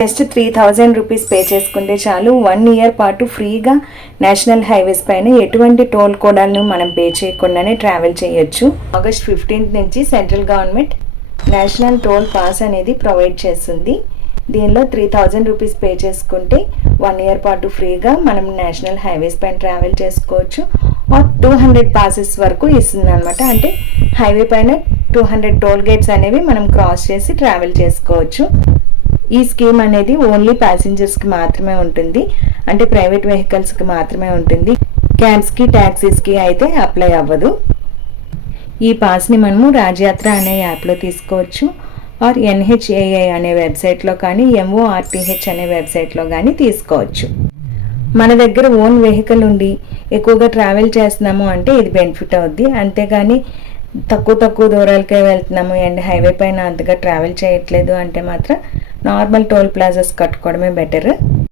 Just 3000 rupees pay చేసుకుంటే చాలు 1 year పాటు ఫ్రీగా నేషనల్ హైవేస్ పైన ఎటువంటి టోల్ కోడాలను మనం పే చేయకుండానే ట్రావెల్ చేయొచ్చు. ఆగస్ట్ 15 నుంచి central government national toll pass అనేది ప్రొవైడ్ చేస్తుంది. దీనిలో 3000 రూపీస్ పే చేసుకుంటే 1 ఇయర్ పాటు ఫ్రీగా మనం నేషనల్ హైవేస్ పైన ట్రావెల్ చేసుకోవచ్చు. 200 పాసెస్ వరకు ఇస్తుంది అనమాట. అంటే హైవే పైన 200 టోల్ గేట్స్ అనేవి మనం క్రాస్ చేసి ట్రావెల్ చేసుకోవచ్చు. ఈ స్కీమ్ అనేది ఓన్లీ ప్యాసింజర్స్కి మాత్రమే ఉంటుంది. అంటే ప్రైవేట్ వెహికల్స్కి మాత్రమే ఉంటుంది. క్యాబ్స్కి ట్యాక్సీస్కి అయితే అప్లై అవ్వదు. ఈ పాస్ని మనము రాజయాత్ర అనే యాప్లో తీసుకోవచ్చు. ఆర్ NHAI అనే వెబ్సైట్లో కానీ MORTH అనే వెబ్సైట్లో కానీ తీసుకోవచ్చు. మన దగ్గర ఓన్ వెహికల్ ఉండి ఎక్కువగా ట్రావెల్ చేస్తున్నాము అంటే ఇది బెనిఫిట్ అవుద్ది. అంతేగాని తక్కువ దూరాలకే వెళ్తున్నాము అండ్ హైవే పైన అంతగా ట్రావెల్ చేయట్లేదు అంటే మాత్రం నార్మల్ టోల్ ప్లాజాస్ కట్టుకోవడమే బెటర్.